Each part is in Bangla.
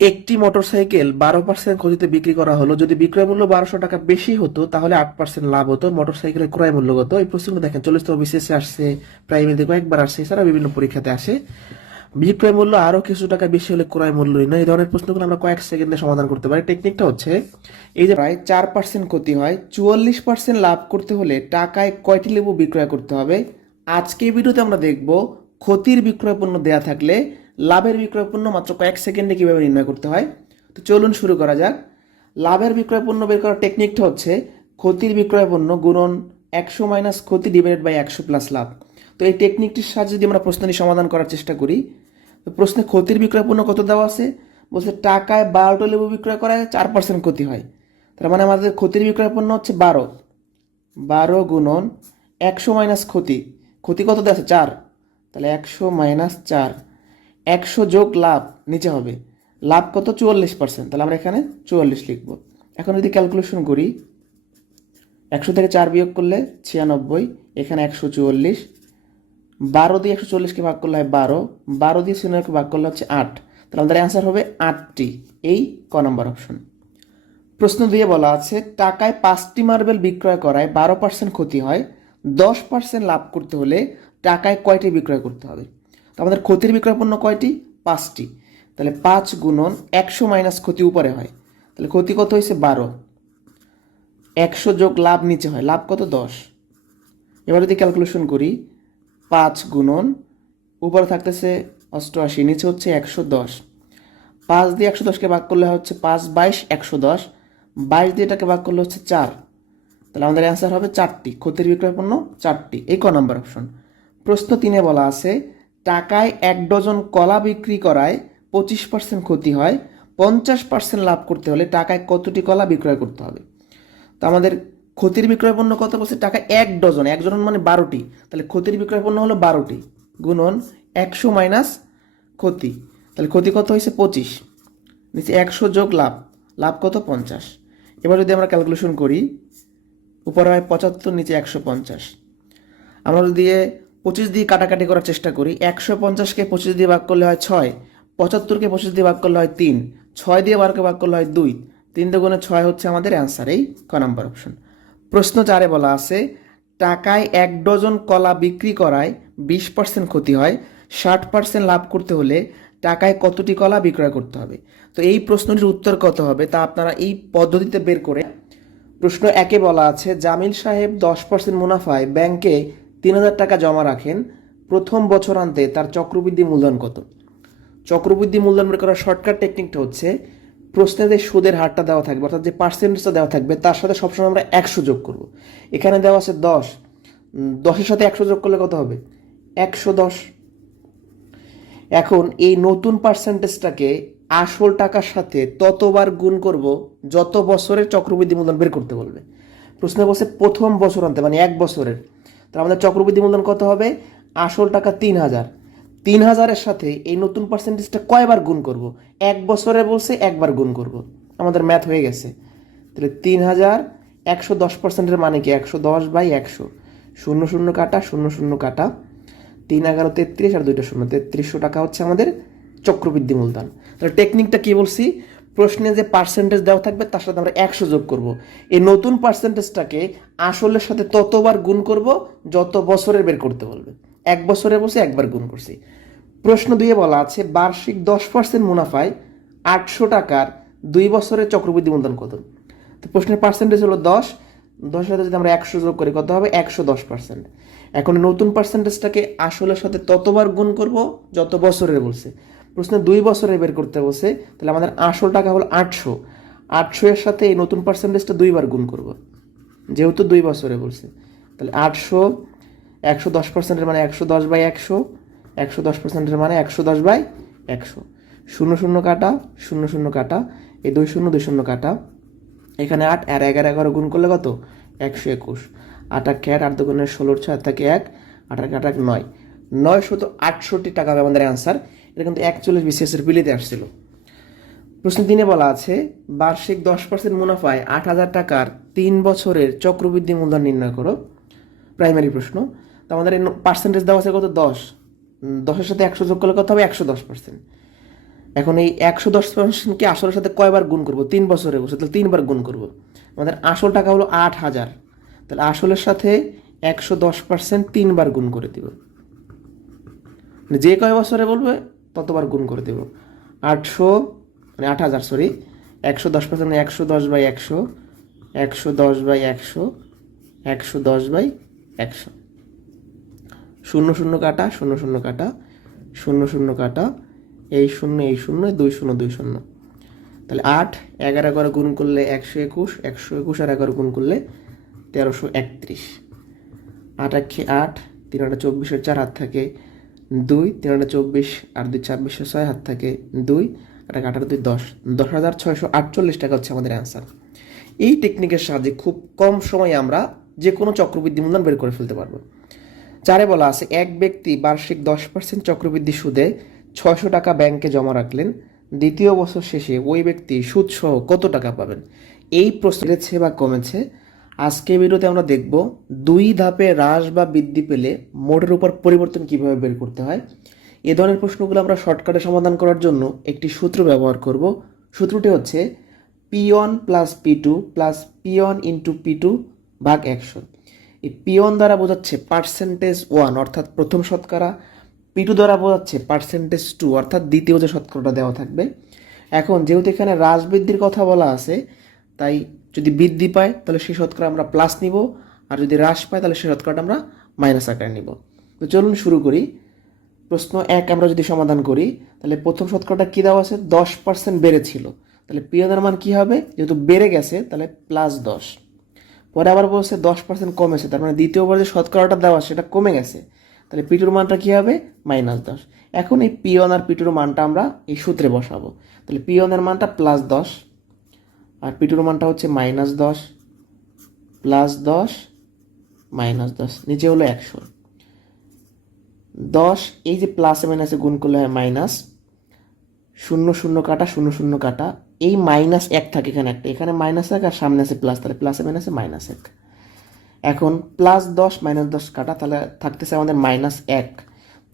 একটি মোটরসাইকেল 12% ক্ষতিতে বিক্রি করা হলো। যদি বিক্রয় মূল্য 1200 টাকা বেশি হতো তাহলে 8% লাভ হতো। মোটরসাইকেলের ক্রয় মূল্য কত? এই প্রশ্নগুলো দেখেন 40তম বিসিএসে আসছে, প্রাইমারিতে কয়েকবার আসছে, এছাড়া বিভিন্ন পরীক্ষাতে আসে। বিক্রয় মূল্য আরো কিছু টাকা বেশি হলে ক্রয় মূল্য নয়। এই ধরনের প্রশ্নগুলো আমরা কয়েক সেকেন্ডে সমাধান করতে পারি। টেকনিকটা হচ্ছে এই যে প্রায় 4% ক্ষতি হয়, 44% লাভ করতে হলে টাকায় কয়টি লেবু বিক্রয় করতে হবে? আজকে এই ভিডিওতে আমরা দেখব ক্ষতির বিক্রয় পণ্য দেয়া থাকলে লাভের বিক্রয় পণ্য মাত্র কয়েক সেকেন্ডে কিভাবে নির্ণয় করতে হয়। তো চলুন শুরু করা যাক। লাভের বিক্রয় পণ্য বের করার টেকনিকটা হচ্ছে ক্ষতির বিক্রয় পণ্য গুণন 100 মাইনাস ক্ষতি ডিভাইডেড বাই 100 প্লাস লাভ। তো এই টেকনিকটির সাহায্যে যদি আমরা প্রশ্নটি সমাধান করার চেষ্টা করি, তো প্রশ্নে ক্ষতির বিক্রয় পণ্য কত দেওয়া আছে? বলছে টাকায় 12টা লেবু বিক্রয় করায় 4% ক্ষতি হয়। তার মানে আমাদের ক্ষতির বিক্রয় পণ্য হচ্ছে 12 গুণন 100 মাইনাস ক্ষতি। ক্ষতি কত দেওয়া আছে? 4। তাহলে 100 মাইনাস 4, 100 যোগ লাভ নিচে হবে। লাভ কত? 44%। তাহলে আমরা এখানে 44 লিখব। এখন যদি ক্যালকুলেশন করি, 100 থেকে 4 বিয়োগ করলে 96, এখানে 144, 12 দিয়ে 140কে ভাগ করলে হয় 12, 12 দিয়ে 96কে ভাগ করলে হচ্ছে 8। তাহলে আমাদের অ্যান্সার হবে 8টি। এই ক নম্বর অপশন। প্রশ্ন দিয়ে বলা আছে টাকায় 5টি মার্বেল বিক্রয় করায় 12% ক্ষতি হয়, 10% লাভ করতে হলে টাকায় কয়টি বিক্রয় করতে হবে? তো আমাদের ক্ষতির বিক্রয় পণ্য কয়টি? 5টি। তাহলে 5 গুণন 100 মাইনাস ক্ষতি উপরে হয়, তাহলে ক্ষতি কত হয়েছে? 12। 100 যোগ লাভ নিচে হয়, লাভ কত? 10। এবার যদি ক্যালকুলেশন করি, 5 গুণন উপরে থাকতেছে 88, নিচে হচ্ছে 110, 5 দিয়ে 110কে ভাগ করলে হচ্ছে 5 22 110, 22 দিয়ে এটাকে ভাগ করলে হচ্ছে 4। তাহলে আমাদের অ্যান্সার হবে 4টি। ক্ষতির বিক্রয় পণ্য 4টি। এই ক নম্বর অপশন। প্রশ্ন 3-এ বলা আছে টাকায় 1 ডজন কলা বিক্রি করায় 25% ক্ষতি হয়, 50% লাভ করতে হলে টাকায় কতটি কলা বিক্রয় করতে হবে? তো আমাদের ক্ষতির বিক্রয় পণ্য কত বলছে? টাকা 1 ডজন, 1 ডজন মানে 12টি। তাহলে ক্ষতির বিক্রয় পণ্য হলো 12টি গুণন 100 মাইনাস ক্ষতি। তাহলে ক্ষতি কত হয়েছে? 25, নিচে 100 যোগ লাভ, লাভ কত? 50। এবার যদি আমরা ক্যালকুলেশন করি, উপরে হয় 75, নিচে 150। আমরা যদি 25 দিয়ে কাটাকাটি করার চেষ্টা করি, 150কে 25 দিয়ে ভাগ করলে হয় 6, 75কে 25 দিয়ে ভাগ করলে হয় 3, 6 দিয়ে 12কে ভাগ করলে হয় 2, 3 দুগুণে 6 হচ্ছে আমাদের অ্যান্সার। এই ক নম্বর অপশন। প্রশ্ন 4-এ বলা আছে টাকায় 1 ডজন কলা বিক্রি করায় 20% ক্ষতি হয়, 60% লাভ করতে হলে টাকায় কতটি কলা বিক্রয় করতে হবে? তো এই প্রশ্নটির উত্তর কত হবে তা আপনারা এই পদ্ধতিতে বের করে। প্রশ্ন 1-এ বলা আছে জামিল সাহেব 10% মুনাফায় ব্যাংকে 3000 টাকা জমা রাখেন, প্রথম বছরান্তে তার চক্রবৃদ্ধি মূলধন কত? চক্রবৃদ্ধি মূলধন বের করার শর্টকাট টেকনিকটা হচ্ছে প্রশ্নে যে সুদের হারটা দেওয়া থাকবে, অর্থাৎ যে পার্সেন্টেজটা দেওয়া থাকবে তার সাথে সবসময় আমরা 100 যোগ করব। এখানে দেওয়া আছে 10, 10-এর সাথে 100 যোগ করলে কত হবে? 110। এখন এই নতুন পার্সেন্টেজটাকে আসল টাকার সাথে ততবার গুণ করব যত বছরের চক্রবৃদ্ধি মূলধন বের করতে বলবে। প্রশ্ন বলছে প্রথম বছরান্তে মানে 1 বছরের। তাহলে আমাদের চক্রবৃদ্ধি মূলধন কত হবে? আসল টাকা 3000, 3000-এর সাথে এই নতুন পার্সেন্টেজটা কয়বার গুণ করব? 1 বছরে বলছে একবার গুণ করব। আমাদের ম্যাথ হয়ে গেছে। তাহলে 3000 110%-এর মানে কি? 110/100, শূন্য শূন্য কাটা, শূন্য শূন্য কাটা, 3 11 33 আর 2টা শূন্য, 3300 টাকা হচ্ছে আমাদের চক্রবৃদ্ধি মূলধন। তাহলে টেকনিকটা কি বলছি? প্রশ্নে যে পার্সেন্টেজ দেওয়া থাকবে তার সাথে আমরা 100 যোগ করব। এই নতুন পার্সেন্টেজটাকে আসলের সাথে ততবার গুণ করব যত বছরের বের করতে বলবে। 1 বছরে বসে একবার গুণ করছি। প্রশ্ন 2-এ বলা আছে বার্ষিক 10% মুনাফায় 800 টাকার 2 বছরের চক্রবৃদ্ধি মূলধন কত? তো প্রশ্নের পার্সেন্টেজ হলো 10, 10-এর সাথে যদি আমরা 100 যোগ করি কত হবে? 110%। এখন নতুন পার্সেন্টেজটাকে আসলের সাথে ততবার গুণ করব যত বছরের বলছে। প্রশ্নে 2 বছরে বের করতে বলছে, তাহলে আমাদের আসল টাকা হলো 800, 800 এর সাথে এই নতুন পার্সেন্টেজটা 2বার গুণ করব যেহেতু 2 বছরে বলছে। তাহলে 800, 110%-এর মানে 110/100, 110%-এর মানে 110/100, শূন্য শূন্য কাটা, শূন্য শূন্য কাটা, এই 2 শূন্য 2 শূন্য কাটা, এখানে 8 আর 11 11 গুণ করলে কত? 121। 8 8 8, 8 দুগুণে 16, 6 থাকে 1, 8 8 8 9, 968 টাকা হবে আমাদের অ্যান্সার। এটা কিন্তু 41 বিসিএস-এর বিলিতে আসছিল। প্রশ্ন 3-এ বলা আছে বার্ষিক 10% মুনাফায় 8000 টাকার 3 বছরের চক্রবৃদ্ধি মূলধন নির্ণয় করো। প্রাইমারি প্রশ্ন। তো আমাদের পার্সেন্টেজ দেওয়া আছে কত? 10, 10-এর সাথে 100 যোগ করলে কত হবে? 110%। এখন এই 110%কে আসলের সাথে কয়বার গুণ করব? 3 বছরে বসে, তাহলে 3 বার গুণ করব। আমাদের আসল টাকা হলো 8,000, তাহলে আসলের সাথে 110% 3 বার গুণ করে দিব। মানে যে কয় বছরে বলবে ততবার গুণ করে দেব। 800 মানে 8,000, সরি, 110% 110/100, 110/100, 110/100, শূন্য শূন্য কাটা, শূন্য শূন্য কাটা, শূন্য শূন্য কাটা, এই শূন্য এই শূন্য, 2 শূন্য 2 শূন্য। তাহলে 8, 11 করে গুণ করলে 121, 121 আর 11 গুণ করলে 1331। 8 একে 8, 3 আটা 24, 4 হাত থাকে 2, 3 আটা 24 আর 2 26, 6 হাত থাকে 2, আর 8 2 10, 10,648 টাকা হচ্ছে আমাদের অ্যান্সার। এই টেকনিকের সাহায্যে খুব কম সময়ে আমরা যে কোনো চক্রবৃদ্ধি মূলধন বের করে ফেলতে পারবো। 4-এ বলা আছে, এক ব্যক্তি বার্ষিক 10% চক্রবৃদ্ধি সুদে 600 টাকা ব্যাংকে জমা রাখলেন, দ্বিতীয় বছর শেষে ওই ব্যক্তি সুদ সহ কত টাকা পাবেন? এই প্রশ্ন বেড়েছে বা কমেছে? আজকে ভিডিওতে আমরা দেখব 2 ধাপে হ্রাস বা বৃদ্ধি পেলে মোটের উপর পরিবর্তন কিভাবে বের করতে হয়। এ ধরনের প্রশ্নগুলো আমরা শর্টকাটে সমাধান করার জন্য একটি সূত্র ব্যবহার করব। সূত্রটি হচ্ছে P1 plus P2 plus P1 into P2 ভাগ 100। এই P1 দ্বারা বোঝাচ্ছে পার্সেন্টেজ 1 অর্থাৎ প্রথম শতকরা, P2 দ্বারা বোঝাচ্ছে পার্সেন্টেজ 2 অর্থাৎ দ্বিতীয় যে শতকরাটা দেওয়া থাকবে। এখন যেহেতু এখানে হ্রাস বৃদ্ধির কথা বলা আছে, তাই যদি বৃদ্ধি পায় তাহলে সেই শতকরা আমরা প্লাস নিব, আর যদি হ্রাস পায় তাহলে সেই শতকরাটা আমরা মাইনাস আকারে নিব। তো চলুন শুরু করি। প্রশ্ন 1 আমরা যদি সমাধান করি, তাহলে প্রথম শতকরাটা কী দেওয়া আছে? 10% বেড়েছিল, তাহলে P1 এর মান কী হবে? যেহেতু বেড়ে গেছে তাহলে +10। পরে আবার বলছে 10% কমেছে, তার মানে দ্বিতীয়বার যে শতকরাটা দেওয়া সেটা কমে গেছে, তাহলে P2 মানটা কী হবে? -10। এখন এই P1 আর P2 মানটা আমরা এই সূত্রে বসাবো। তাহলে P1 এর মানটা +10 আর P2 মানটা হচ্ছে -10, +10 -10, নিচে হলো 100। 10 এই যে প্লাসে মাইনাসে গুণ করলে হয় মাইনাস, শূন্য শূন্য কাটা, শূন্য শূন্য কাটা, এই -1 থাকে এখানে একটা, এখানে -1 আর সামনে আছে প্লাস, তাহলে প্লাসে মাইনাসে -1। এখন +10 -10 কাটা, তাহলে থাকতেছে আমাদের -1।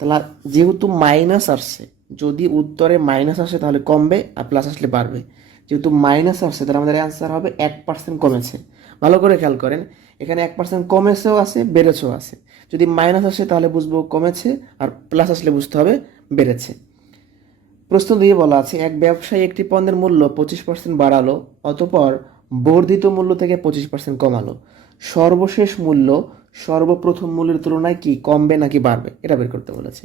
তাহলে যেহেতু মাইনাস আসছে, যদি উত্তরে মাইনাস আসে তাহলে কমবে, আর প্লাস আসলে বাড়বে। যেহেতু মাইনাস আসছে তাহলে আমাদের অ্যান্সার হবে 1% কমেছে। ভালো করে খেয়াল করেন, এখানে 1% কমেছেও আছে, বেড়েছেও আছে। যদি মাইনাস আসে তাহলে বুঝবো কমেছে, আর প্লাস আসলে বুঝতে হবে বেড়েছে। প্রশ্ন দিয়ে বলা আছে, এক ব্যবসায়ী একটি পণ্যের মূল্য 25% বাড়ালো, অতঃপর বর্ধিত মূল্য থেকে 25% কমালো। সর্বশেষ মূল্য সর্বপ্রথম মূল্যের তুলনায় কি কমবে নাকি বাড়বে, এটা বের করতে বলেছে।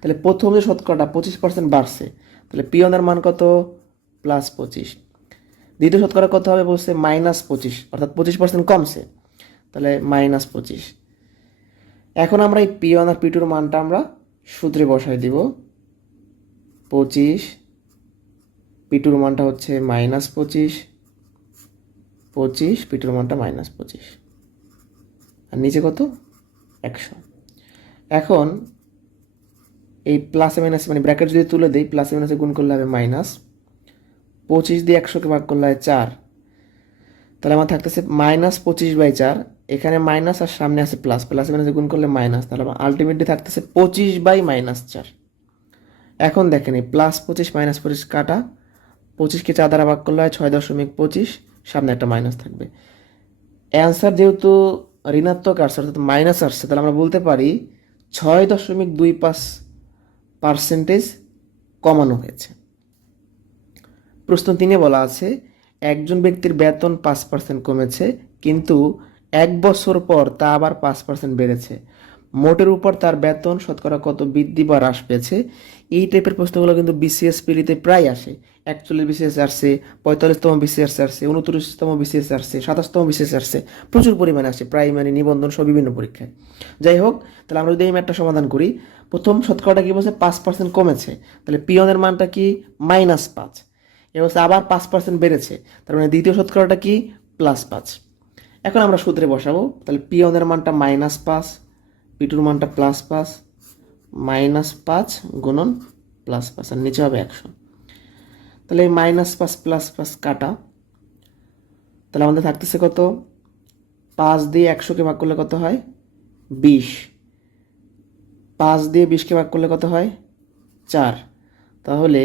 তাহলে প্রথম যে শতকরাটা 25% বাড়ছে, তাহলে পিওনের মান কত? +25। দ্বিতীয় শতকরা কত হবে বলছে? -25, অর্থাৎ 25% কমছে, তাহলে -25। এখন আমরা এই P1 আর P2 মানটা আমরা সূত্রে বসাই দিব। 25, P2 মানটা হচ্ছে -25, 25, P2 মানটা -25, আর নিচে কত? 100। এখন এই প্লাসে মাইনাসে মানে ব্র্যাকেট যদি তুলে দিই, প্লাসে মাইনাসে গুণ করলে হবে -25 দিয়ে 100কে ভাগ করলে হয় 4, তাহলে আমার থাকতেছে -25/4। এখানে মাইনাস আর সামনে আছে প্লাস, প্লাসে মাইনাসে গুণ করলে মাইনাস, তাহলে আমার আলটিমেটলি থাকতেছে 25/-4। এখন দেখেন এই +25 -25 কাটা, 25কে 4 দ্বারা ভাগ করলে হয় 6.25, সামনে একটা মাইনাস থাকবে। অ্যান্সার যেহেতু ঋণাত্মক আসছে অর্থাৎ মাইনাস আসছে, তাহলে আমরা বলতে পারি 6.25% কমানো হয়েছে। প্রশ্ন 3-এ বলা আছে, একজন ব্যক্তির বেতন 5% কমেছে, কিন্তু 1 বছর পর তা আবার 5% বেড়েছে। মোটের উপর তার বেতন শতকরা কত বৃদ্ধি বা হ্রাস পেয়েছে? এই টাইপের প্রশ্নগুলো কিন্তু বিসিএস পিলিতে প্রায় আসে। 41 বিসিএস আসছে, 45তম বিসিএস আসছে, 29তম বিসিএস আসছে, 27তম বিসিএস আসছে, প্রচুর পরিমাণে আসে প্রাইমারি, নিবন্ধন সব বিভিন্ন পরীক্ষায়। যাই হোক, তাহলে আমরা যদি এই ম্যাথটা সমাধান করি, প্রথম শতকরাটা কি বলছে? 5% কমেছে, তাহলে পিওনের মানটা কি? -5। এবার আবার 5% বেড়েছে, তার মানে দ্বিতীয় শতকরাটা কি? +5। এখন আমরা সূত্রে বসাবো, তাহলে পিওনের মানটা -5, P2 মানটা +5, -5 গুণন +5, আর নিচে হবে 100। তাহলে এই -5 +5 কাটা, তাহলে আমাদের থাকতেছে কত? 5 দিয়ে 100কে ভাগ করলে কত হয়? 20। 5 দিয়ে 20কে ভাগ করলে কত হয়? 4। তাহলে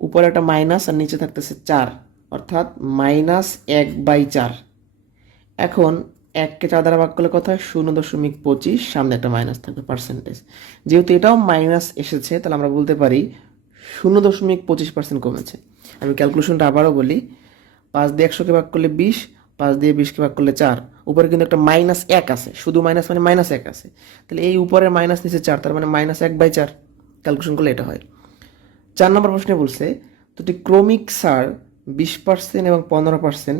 উপরে একটা মাইনাস আর নিচে থাকতেছে 4, অর্থাৎ -1/4। এখন 1কে 4 দ্বারা ভাগ করলে কত হয়? 0.25, সামনে একটা মাইনাস থাকবে পার্সেন্টেজ। যেহেতু এটাও মাইনাস এসেছে, তাহলে আমরা বলতে পারি 0.25% কমেছে। আমি ক্যালকুলেশনটা আবারও বলি, 5 দিয়ে 100কে ভাগ করলে 20, 5 দিয়ে 20কে ভাগ করলে 4, উপরে কিন্তু একটা -1 আছে, শুধু মাইনাস মানে -1 আছে, তাহলে এই উপরের মাইনাস নিচে 4, তার মানে -1/4। ক্যালকুলেশন করলে এটা হয়। 4 নম্বর প্রশ্নে বলছে দুটি ক্রমিক সার 20% এবং 15%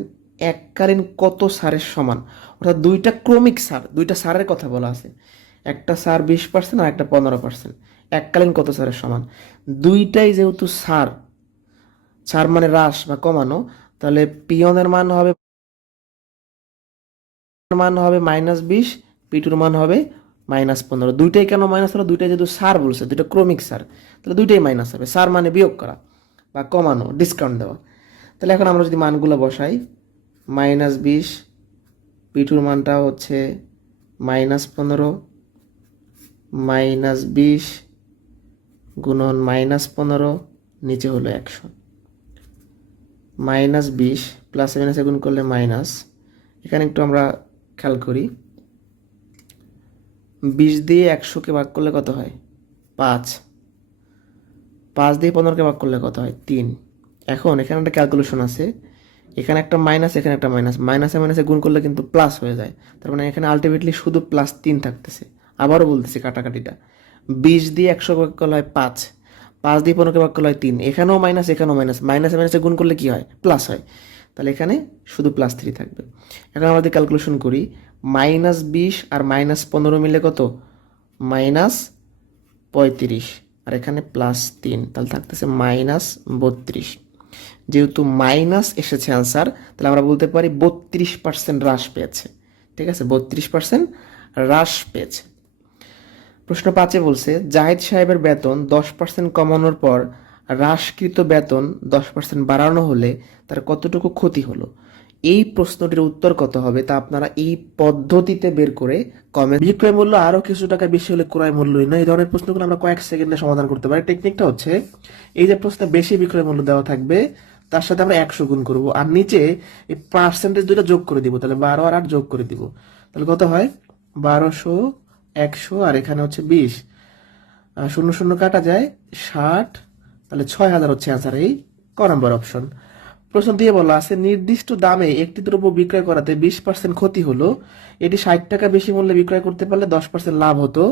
এককালীন কত সারের সমান? অর্থাৎ দুইটা ক্রমিক সার, দুইটা সারের কথা বলা আছে, একটা সার 20% আর একটা 15%, এককালীন কত সারের সমান? দুইটাই যেহেতু সার, সার মানে হ্রাস বা কমানো, তাহলে পিয়নের মান হবে -20, পিটুর মান হবে -15। দুইটাই কেন মাইনাস হলো? দুইটাই যেহেতু সার বলছে, দুইটা ক্রমিক সার, তাহলে দুইটাই মাইনাস হবে। সার মানে বিয়োগ করা বা কমানো, ডিসকাউন্ট দেওয়া। তাহলে এখন আমরা যদি মানগুলো বসাই, -20, পিটুর মানটা হচ্ছে -15, -20 গুণন -15, নিচে হলো 100, -20 প্লাসে মাইনাসে গুণ করলে মাইনাস। এখানে একটু আমরা খেয়াল করি, 20 দিয়ে 100কে ভাগ করলে কত হয়? 5, 5 দিয়ে 15কে ভাগ করলে কত হয়? 3। এখন এখানে একটা ক্যালকুলেশন আছে, এখানে একটা মাইনাস, এখানে একটা মাইনাস, মাইনাসে মাইনাসে গুণ করলে কিন্তু প্লাস হয়ে যায়, তার মানে এখানে আলটিমেটলি শুধু +3 থাকতেছে। আবারও বলতেছি কাটাকাটিটা, 20 দিয়ে 100 ভাগ করলে হয় 5, 5 দিয়ে 15কে ভাগ করলে হয় 3, এখানেও মাইনাস, এখানেও মাইনাস, মাইনাসে মাইনাসে গুণ করলে কি হয়? প্লাস হয়, তাহলে এখানে শুধু +3 থাকবে। এখন আমরা যদি ক্যালকুলেশন করি, -20 আর -15 মিলে কত? -35, আর এখানে +3, তাহলে থাকতেছে -32। যেহেতু মাইনাস এসেছে আনসার, তাহলে আমরা বলতে পারি 32% হ্রাস পেয়েছে। ঠিক আছে, 32% হ্রাস পেয়েছে। প্রশ্ন 5-এ বলছে জাহিদ সাহেবের বেতন 10% কমানোর পর হ্রাসকৃত বেতন 10% বাড়ানো হলে তার কতটুকু ক্ষতি হলো? এই প্রশ্নটির উত্তর কত হবে তা আপনারা এই পদ্ধতিতে বের করে কমেন্ট। বিক্রয় মূল্য আরো কিছু টাকা বেশি হলে ক্রয় মূল্য না, এই ধরনের প্রশ্নগুলো আমরা কয়েক সেকেন্ডে সমাধান করতে পারি। টেকনিকটা হচ্ছে, এই যে প্রশ্নে বেশি বিক্রয় মূল্য দেওয়া থাকবে, তার সাথে আমরা 100 গুণ করব, আর নিচে এই পার্সেন্টেজ দুটো যোগ করে দিব, তাহলে 12 আর 8 যোগ করে দিব, তাহলে কত হয়? 1200, 100, আর এখানে হচ্ছে 20, 0 0 কাটা যায়, 60, তাহলে 6000 হচ্ছে আনসার, এই ক নম্বর অপশন। প্রশ্ন দিয়ে বলা আছে নির্দিষ্ট দামে একটি দ্রব্য বিক্রয় করাতে 20% ক্ষতি হলো, এটি 60 টাকা বেশি মূল্যে বিক্রয় করতে পারলে 10% লাভ হতো,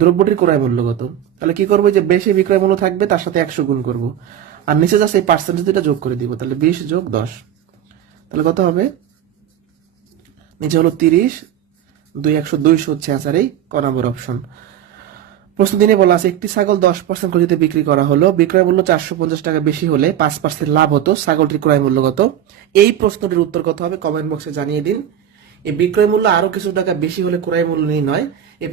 দ্রব্যটির ক্রয় মূল্য কত? তাহলে কি করবো? যে বেশি বিক্রয় মূল্য থাকবে তার সাথে 100 গুণ করব, আর নিচে যাচ্ছে এই পার্সেন্টেজ দুটা যোগ করে দিব, তাহলে 20 যোগ 10, তাহলে কত হবে? নিচে হলো 30, 2 100, 200 হচ্ছে আনসার, এই ক নম্বর অপশন। প্রশ্ন দিনে বলা আছে একটি ছাগল 10% কেজিতে বিক্রি করা হলো, বিক্রয় মূল্য 450 টাকা বেশি হলে 5% লাভ হতো, ছাগলটির ক্রয় মূল্য কত? এই প্রশ্নটির উত্তর কত হবে কমেন্ট বক্সে জানিয়ে দিন। এই বিক্রয় মূল্য আরো কিছু টাকা বেশি হলে ক্রয় মূল্য নির্ণয়, এই